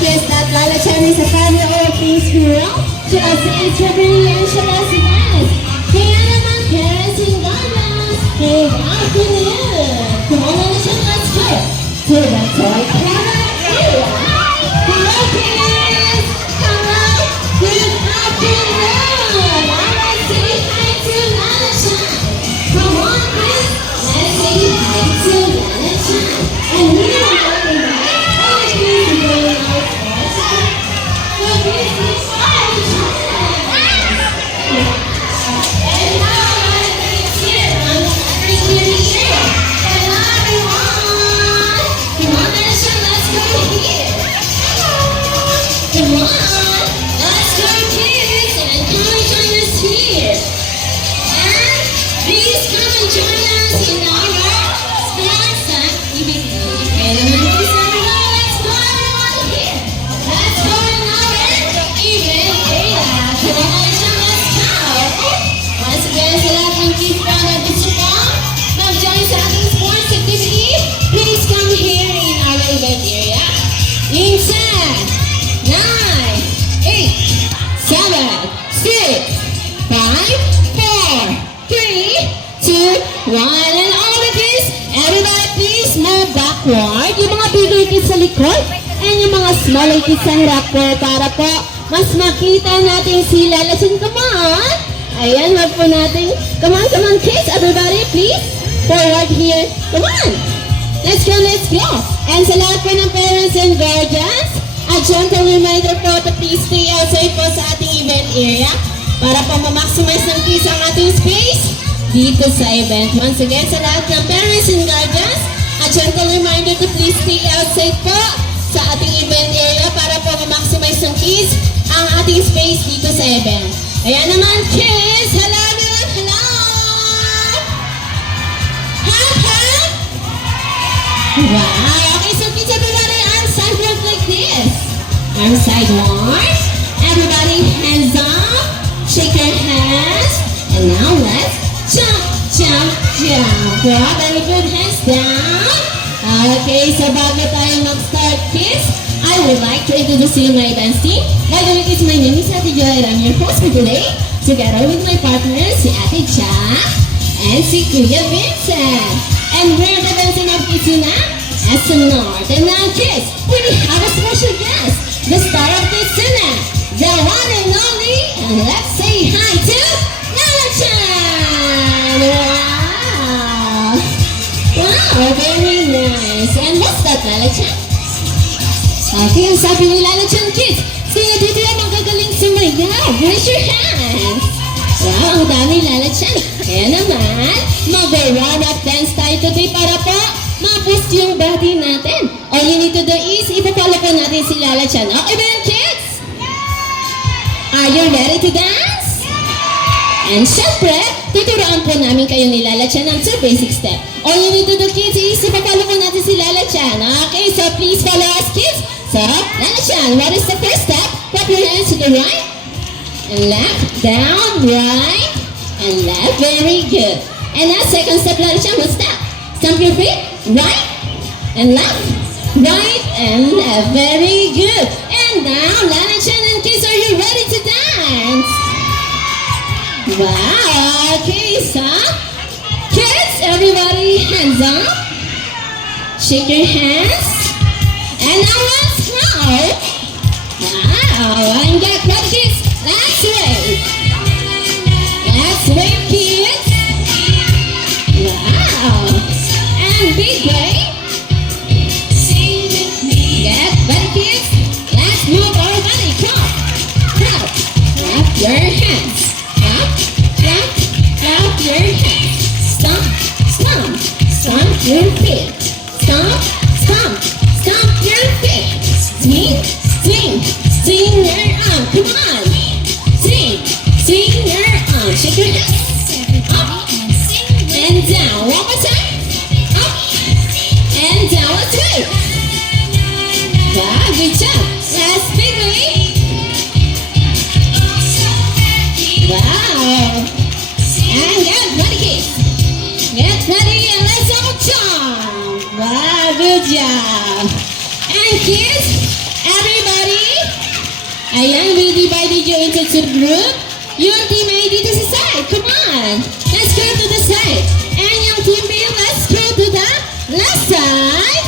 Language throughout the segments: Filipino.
kids that Lala Chan is a family all things girl. She loves to eat strawberry and she loves to dance. Kaya naman parents and guardians, good afternoon. Come on Lala Chan, let's go to the toy corner area. Hello kids! Hello! Good afternoon! Let's say hi to Lala Chan. Come on kids, let's say hi to Lala Chan. And we are going to and all the kids, everybody please move backward. Yung mga bigger kids sa likod and yung mga smaller kids sa harap po para po mas makita natin si Lala Chan. Come on! Ayan, wag po natin. Come on kids, everybody please. Forward here. Come on! Let's go, let's go! And sa lahat po ng parents and guardians, a gentle reminder po to please stay outside po sa ating event area para po ma-maximize ng kids ang ating space dito sa event. Once again, sa lahat ng parents and guardians, a gentle reminder to please stay outside po sa ating event area para po ma-maximize ng kids ang ating space dito sa event. Ayan naman, kids! Hello everyone! Hello! Hi! Wow! Okay, so kids, everybody, arm side work like this. Arm side one. Everybody, hands up. Shake your hands. And now let's jump, jump, jump. Wow, very good. Hands down. Okay, so bago tayo mag-start, kids, I would like to introduce you my dance team. By the way, kids, my name is Ate Joy and I'm your host for today. Together with my partners, si Ate Cha and si Kuya Vincent. And we're the dancing of kids tonight as the North. And now, kids, we have a special guest, the star of this tonight, the one and only, and let's say hi to Lala Chan! Wow! Wow, very nice. And what's that, Lala Chan? Okay, ang sabi ni Lala Chan, kids, sino dito yung magagaling sumayaw? Raise your hands! Wow, ang dami Lala Chan. Kaya naman, mag-run up dance tayo today para po ma-boost yung body natin. All you need to do is, ipapalo po natin si Lala Chan. Okay ba yan, kids? Are you ready to dance? And syempre, tuturuan po namin kayo ni Lala Chan ng 2 basic steps. All you need to do, kids, is ipapalo po natin si Lala Chan. Okay, so please follow us, kids. So, Lala Chan, what is the first step? Clap your hands to the right and left, down, right, and left. Very good. And now, second step, Lala Chan, what's that? Stamp your feet, right and left, right and left. Very good. And now, Lala Chan and kids, are you ready to dance? Wow, okay, so, kids, everybody, hands up. Shake your hands. And now let's go. Wow, and get ready, kids. Let's wave. Let's wave, kids. Wow. And big wave. Get ready, kids. Let's move our body. Clap. Clap. Clap your hands. Clap. Clap. Clap your hands. Stomp. Stomp. Stomp your feet. Stomp. Stomp. Stomp your feet. Swing. Swing. Swing your arm. Come on. Swing. Swing your arm. Shake your hands. Up. And down. One more time. Up. And down. Let's wave. Wow, good job. Last big wave. Wow. And get ready, kids. Get ready and let's all jump. Wow, good job. And kids, everybody. Ayan, we divided you into two groups. Yung team A dito sa side. Come on. Let's go to the side. And yung team B, let's go to the left side.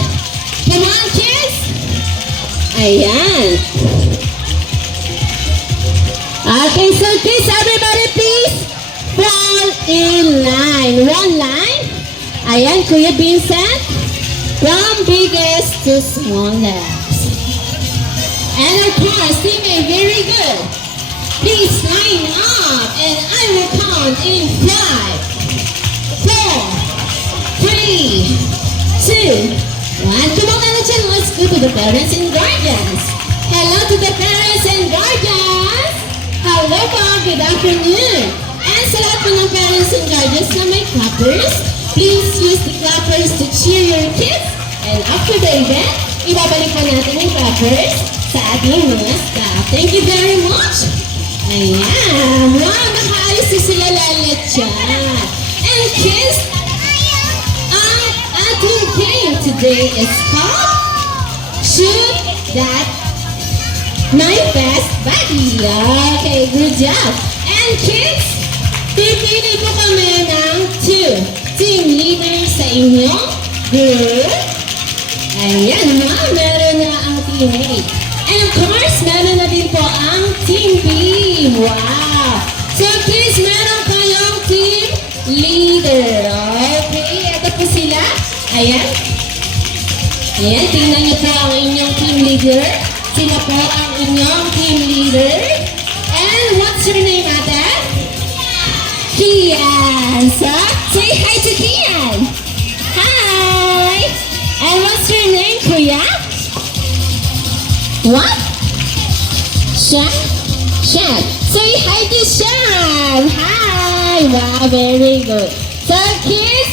Come on, kids. Ayan. Okay, so kids, everybody please fall in line. One line. Ayan, Kuya Vincent. From biggest to smallest. And of course, team A, very good. Please line up and I will count in 5, 4, 3, 2, 1. Come on, dyan. Let's go to the parents and guardians. Hello to the parents and guardians. Hello po, good afternoon. And sa lahat po ng parents and guardians na may clappers, please use the clappers to cheer your kids. And after the event, ibabalik po natin yung clappers sa ating mga staff. Thank you very much. Ayan. Wow, nakaalis na sila lalat dyan. And kids, ang ating game today is called Shoot That My Best Buddy. Okay, good job. And kids, pipili po kami ng 2 team leaders sa inyong group. Ayan, wow, meron na ang team A. And of course, meron na din po ang team B. Wow! So kids, meron kayong team leader. Okay, ito po sila. Ayan. Ayan, tingnan niyo po ang inyong team leader. Sila po ang inyong team leader. And what's your name, ate? Kian. So, say hi to Kian. Hi! And what's your name, Kuya? What? Shan? Shan. Say hi to Shan. Hi. Wow, very good. So kids,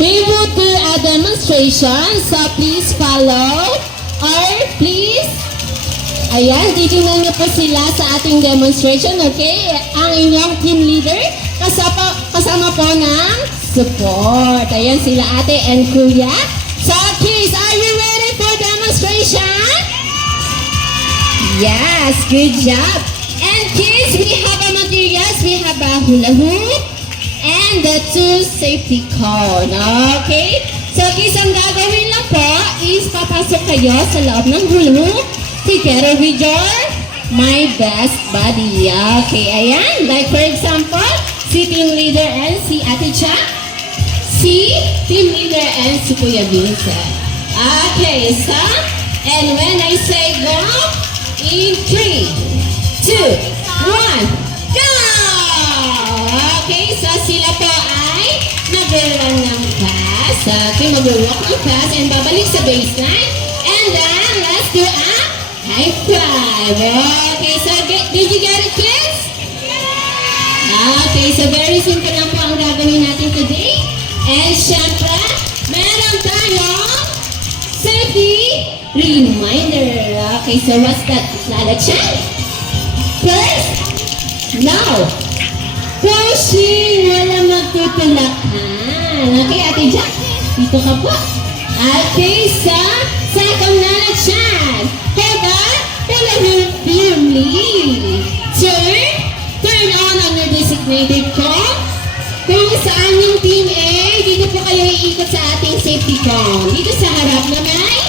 we will do a demonstration. So please follow. Or please, ayan, titingnan niyo po sila sa ating demonstration. Okay? Ang inyong team leader, kasama po ng support. Ayan sila ate and kuya. So kids, are you ready for demonstration? Yes, good job. And kids, we have a materials. We have a hula hoop and the 2 safety cone. Okay? So kids, ang gagawin lang po is papasok kayo sa loob ng hula hoop together with your my best buddy. Okay, ayan. Like for example, si team leader and si Ate Cha. Si team leader and si Kuya Vincent. Okay, so, and when I say go, in 3, 2, 1, go! Okay, so sila po ay nag-run ng pass. Okay, mag-walk ng pass and babalik sa baseline. And then, let's do a high five. Okay, so did you get it, kids? Okay, so very simple lang po ang gagawin natin today. And syempre, meron tayong safety reminder. Okay, so what's that? Lala Chan? First, now, pushing, wala magtutulakan. Okay, Ate Jack, dito ka po. Okay, so, second Lala Chan. Hold on, hula hoop firmly. Turn on your designated cone. Kung saan yung team A, dito po kayo iikot sa ating safety cone. Dito sa harap na may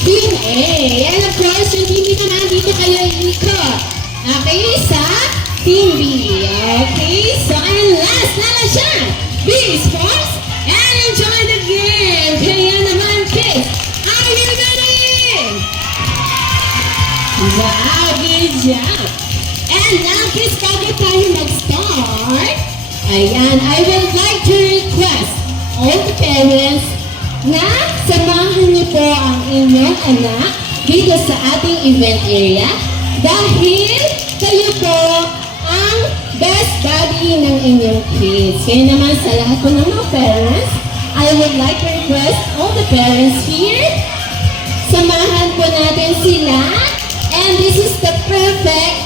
team A. And of course, yung team B naman, dito kayo iikot. Okay, sa team B. Okay, so and last, Lala siya. Be sports and enjoy the game. Kaya naman, kids, are you ready? Wow, good job. And now, kids, bago tayo mag-start, ayan, I would like to request all the parents na samahan niyo po ang inyong anak dito sa ating event area dahil kayo po ang best buddy ng inyong kids. Kaya naman sa lahat po ng mga parents, I would like to request all the parents here, samahan po natin sila, and this is the perfect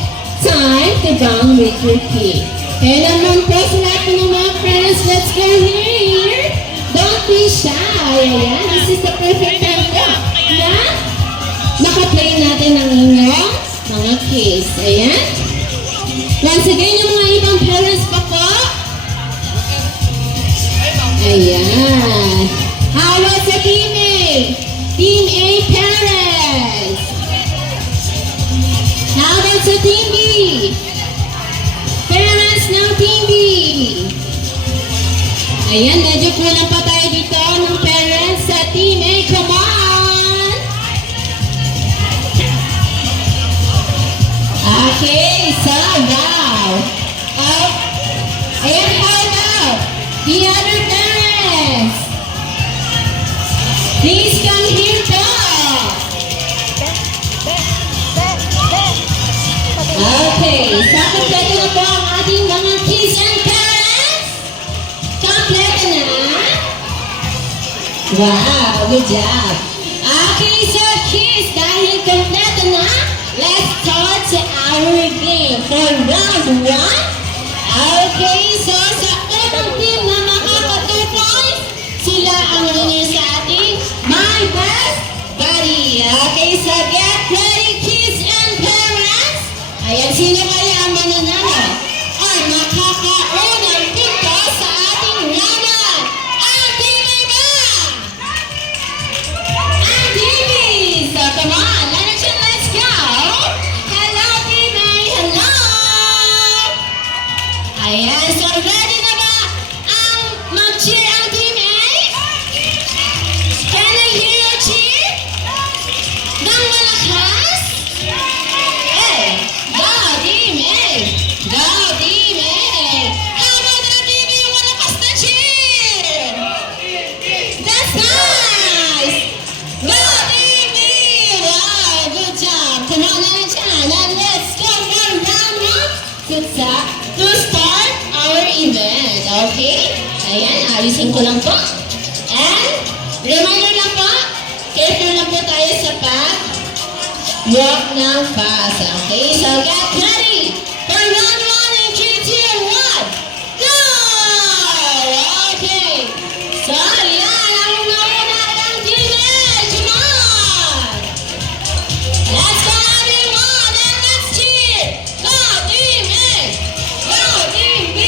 time to bond with your kid. Kaya naman po sa lahat ng mga parents, let's go here. Don't be shy. Ayan, this is the perfect time po na makaplay natin ang inyong mga kids. Ayan. Once again, yung mga ibang parents pa po. Ayan. How about sa Team A? Team A parents. How about sa Team B? Parents ng Team B. Ayan, medyo kulang pa tayo dito ng parents sa Team A. Come on! Okay, so now. Ayan, how about the other parents? Please come here po. Okay, so kompleto na po ang ating mga kids and parents. Kompleto na. Wow, good job. Okay, so kids, dahil kompleto na, let's start to our game for round 1. Okay, so sa unang team na makaka-2 points, sila ang winner sa ating My Best Buddy. Okay, so get ready kids and parents. Ayan, sino kaya ang mananalo? Ay, makakaunang punto sa ating round 1. Ang team A ba? Ang team B. So come on, let's go. Hello team A, hello. Ayan, so ready na ba ang mag-cheer ang team A? Can I hear your cheer? Nang malakas? Hey, go team A! Go team A! How about the team B? Malakas na cheer! That's nice! Go team B! Wow, good job! Come on, let's go for round 1 to start our event. Okay? Ayan, ayusin ko lang po. And, reminder lang po, careful lang po tayo sa walk ng fast. Okay? So, get ready for round 1 in 3, 2, 1. Go! Okay. So, yan. Ang nauna ng team A. Come on! Let's go everyone and let's cheer! Go team A! Go team B!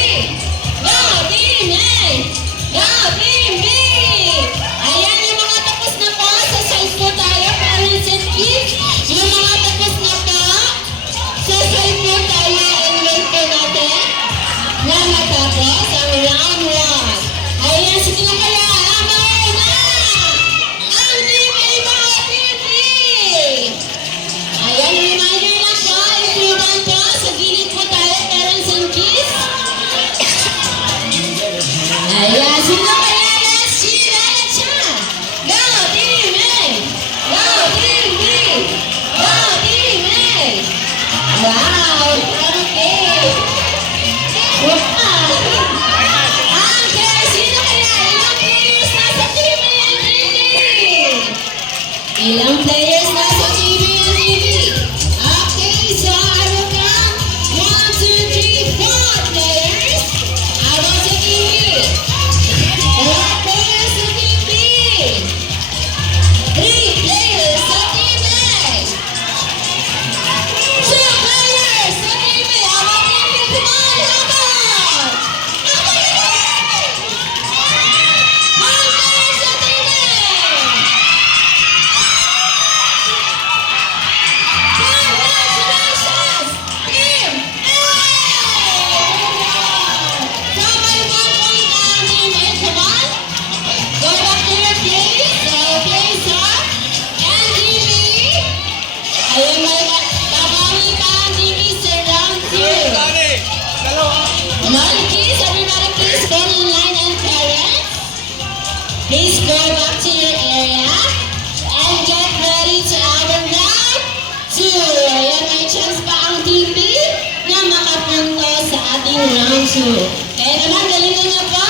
Go team A! Go team B! Ayan yung mga tapos na po. Sa side po tayo, parents and kids. Yung mga tapos na po, sa side po tayo, invent po natin na matapos ang round 1. Ayan, sige na kaya. Ang mauna! Ang team A ba? Team B! Ayan, reminder lang po, important po, sa gilid po tayo, parents and kids. Ayan, sino kaya let's cheer? Let's cheer! Go team A! Go team B! Go team A! Wow! Okay! Wow! Okay, sino kaya? Ilang players nasa team A and team B? Ilang players nasa team A and team B? Okay, so I will count 1, 2, 3, 4 players. How about sa team B? 4 players sa team B. 3 players sa team A. 2 players sa team B. How about team B? Come on, how about? How about you? 1 player sa team A. Congratulations, Team A! So may 1 point ang Team A. Come on. Go back to your place. So, place up. And Team B. Ayun, may babawi pa ang Team B sa round 2. Come on, kids. Everybody please go in line and parents. Please go back to your area. And get ready to our round 2. Ayan, may chance pa ang Team B na makapunto sa ating round 2. Kaya naman, galingan niyo po.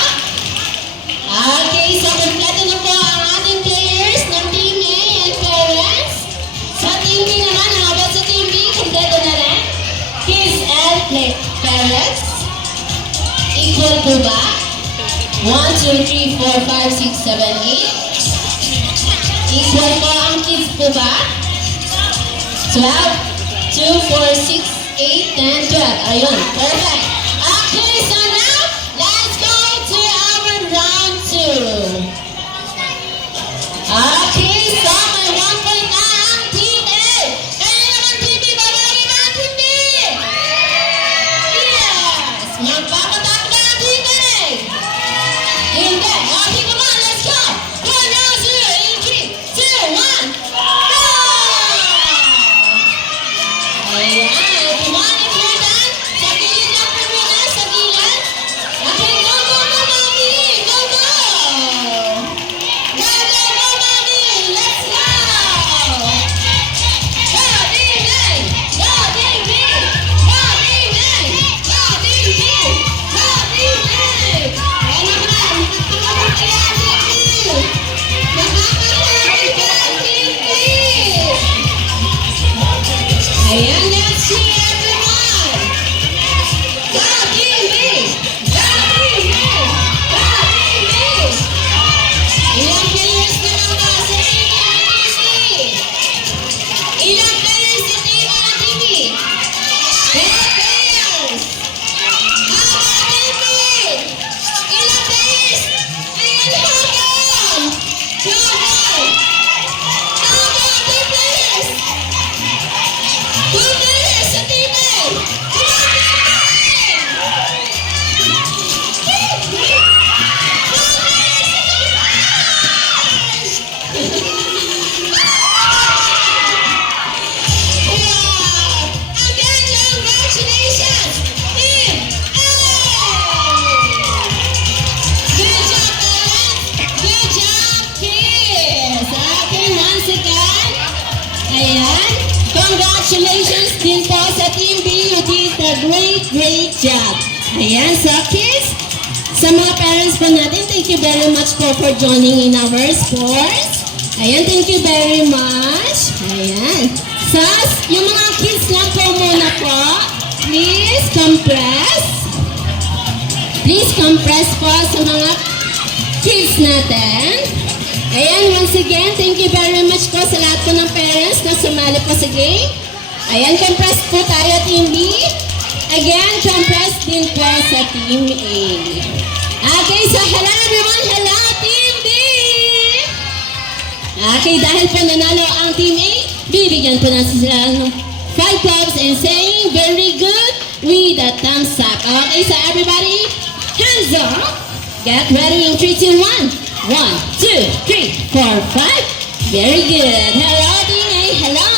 Okay, so kompleto na po ang ating players ng Team A and parents. Sa Team B naman, how about sa Team B? Kompleto na rin. Kids and parents. Equal po ba? 1, 2, 3, 4, 5, 6, 7, 8. Equal po ang kids po ba? 12, 2, 4, 6, 8, 10, 12. Ayun, perfect. Okay, so now, let's go to our round 2. Okay, so may 1 point na ang Team A. Kaya naman Team B, babagi ba ang Team B? Yes! Magpapatak na ang Team A. Hindi. Okay, come on, let's go. 1, 2, 3, 2, 1, go! Ayan, come on, if you're done. Sa gilid lang po muna, sa gilid. Okay, go, go, go, Mami! Go, go! Go, go, go, Mami! Let's go! Go, Team A! Go, Team B! Go, Team A! Go, Team B! Go, Team A! Ayan naman, nakakawag kaya Team B! Nakakawag kaya Team B! Ayan, let's see everyone! Go, Team B! Go, Team B! Go, Team B! Ilang players na lang ba sa team ng TV? Ilang players sa team ng TV? 10 players! How about Team B? Ilang players? Ayan, hanggang! Go, go! How about 2 players? 2 players sa team A! Come on, Team A! 2 players sa team A! Wow! Again, congratulations! Team A! Good job, parents! Good job, kids! Okay, once again, ayan. Congratulations din po sa Team B. You did a great job. Ayan, so kids, sa mga parents po natin, thank you very much po for joining in our sports. Ayan, thank you very much. Ayan. So, yung mga kids lang po muna po, please compress. Please compress po sa mga kids natin. Ayan, once again, thank you very much po sa lahat po ng parents na sumali po sa game. Ayan, compress po tayo, Team B. Again, compress din po sa Team A. Okay, so hello everyone, hello Team B! Okay, dahil po nanalo ang Team A, bibigyan po natin sila ng 5 clubs and saying, very good, with a thumbs up. Okay, so everybody, hands up. Get ready in 3, 2, 1. 1, 2, 3, 4, 5. Very good. Hello, Team A. Hello!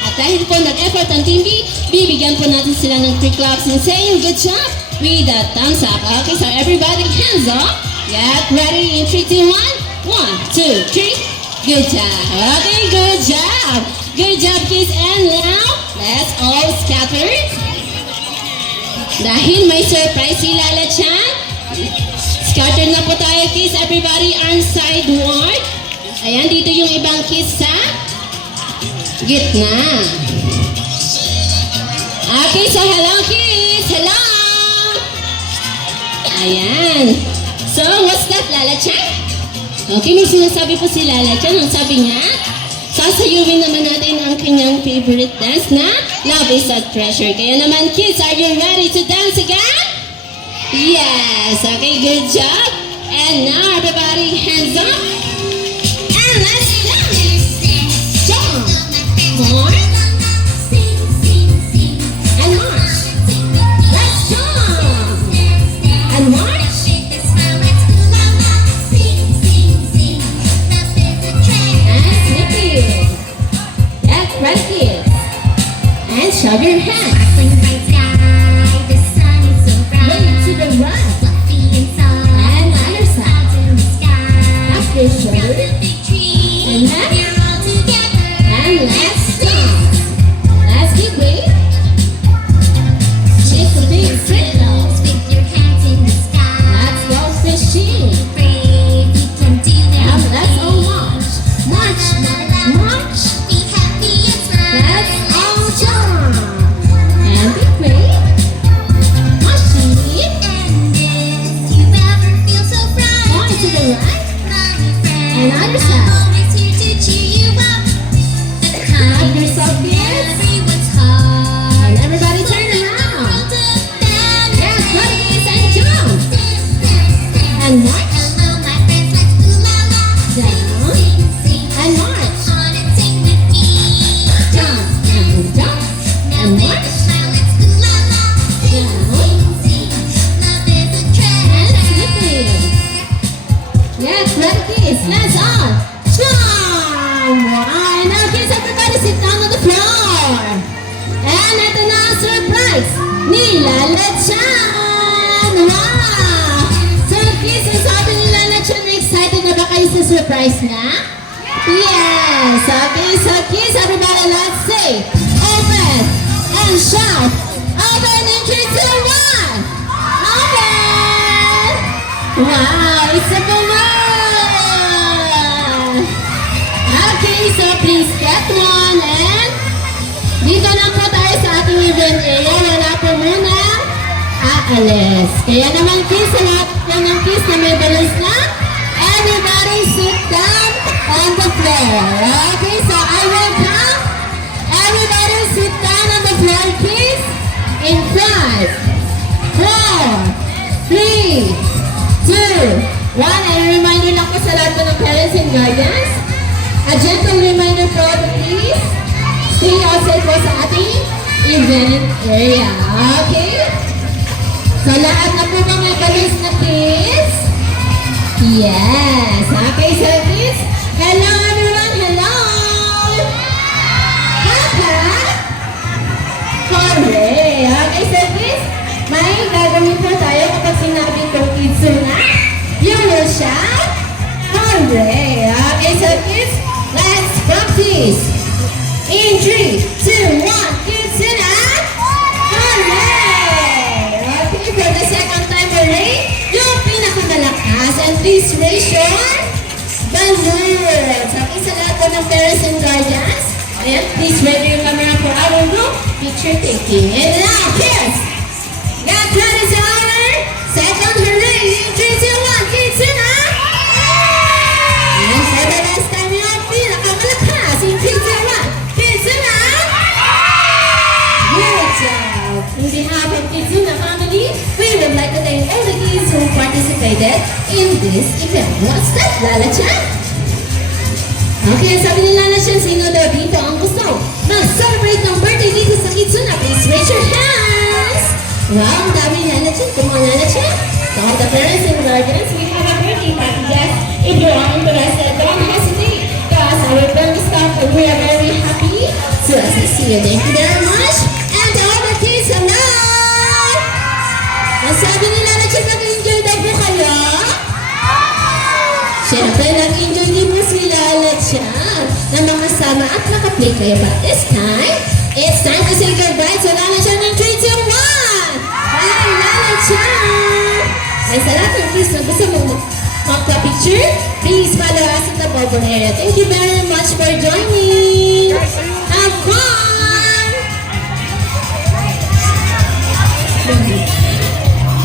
At dahil po nag-effort ang Team B, bibigyan po natin sila ng 3 claps and saying, good job, with a thumbs up. Okay, so everybody, hands up. Get ready in 3, 2, 1. 1, 2, 3. Good job. Okay, good job. Good job, kids. And now, let's all scatter. Dahil may surprise si Lala Chan, scatter na po tayo, kids. Everybody on sideward. Ayan, dito yung ibang kids sa gitna. Okay, so hello, kids. Hello. Ayan. So, what's that, Lala Chan? Okay, may sinasabi po si Lala Chan. Ang sabi niya, sasayuin naman natin ang kanyang favorite dance na Love is a Treasure. Kaya naman, kids, are you ready to dance again? Yes. Okay, good job. And now, everybody, hands up. And let's dance. Jump. More. And march. Let's jump. And march. And shove your hands. Wave to the right. And other side. Up the shoulder. And left. And let's jump. Let's keep wave. Shake a big circle. Let's go fishing. And let's all march. March. March. Let's all jump. so kids. And everybody turn around. Yes, good kids and jump. And march. Down. And march. Jump. And jump. And march. Yes, ready kids, let's all jump! Wow, now kids, everybody sit down on the floor. And ito na ang surprise, Nilalachan! Wow! So kids, sabi ni Nilalachan, excited na ba kayo sa surprise niya? Yes! Okay, so kids, everybody, let's say, open and shout, open in 3, 2, 1! Open! Wow, it's a balloon! Okay, so please get one and dito na po tayo sa ating event area. Wala po muna aalis. Kaya naman kids, sa lahat po ng kids na may balloons na, everybody sit down on the floor. Okay, so I will count. Everybody sit down on the floor, kids. In 5, 4, 3, 2, 1, and a reminder lang po sa lahat po ng parents and guardians. A gentle reminder po, please. Stay outside po sa ating event area. Okay? So lahat na po ba may balloons na kids? Yes. Okay, so kids. Hello everyone. Hello. Papa. Hooray. Okay, so kids. May gagawin po tayo kapag sinabi ko kids na. You will shout, hooray! Okay, so kids, let's practice. In 3, 2, 1, kids na, hooray! Okay, for the second time, hooray, yung pinakamalakas. And please raise your balloons. Okay, sa lahat po ng parents and guardians. Ayan, please ready your camera for our group picture taking. And now, kids, get ready to our second hooray. In 3, 2, 1, kids na! And for the last time, yung pinakamalakas. In 3, 2, 1, kids na! Good job! On behalf of Kizuna family, we would like to thank all the kids who participated in this event. What's that, Lala-chan? Okay, sabi ni Lala-chan, sino daw dito ang gusto mag-celebrate ng birthday dito sa Kizuna? Please raise your hands! Wow, ang dami Lala-chan. Come on, Lala-chan. To all the parents and guardians, we have a birthday party. Yes, if you're interested, don't hesitate. Because our parents staff, we are very happy to assist you. Thank you very much. And to all the kids, hello! Ang sabi ni Lala-chan, nag-enjoy daw po kayo? Siyempre, nag-enjoy din po si Lala-chan na mga sama at nakaplay kayo. But this time, it's time to say goodbye to Lala-chan in 3, 2, 1! Hi, Lala-chan! And sa lahat ng kids na gusto mong magpa-picture, please follow us in the bubble area. Thank you very much for joining!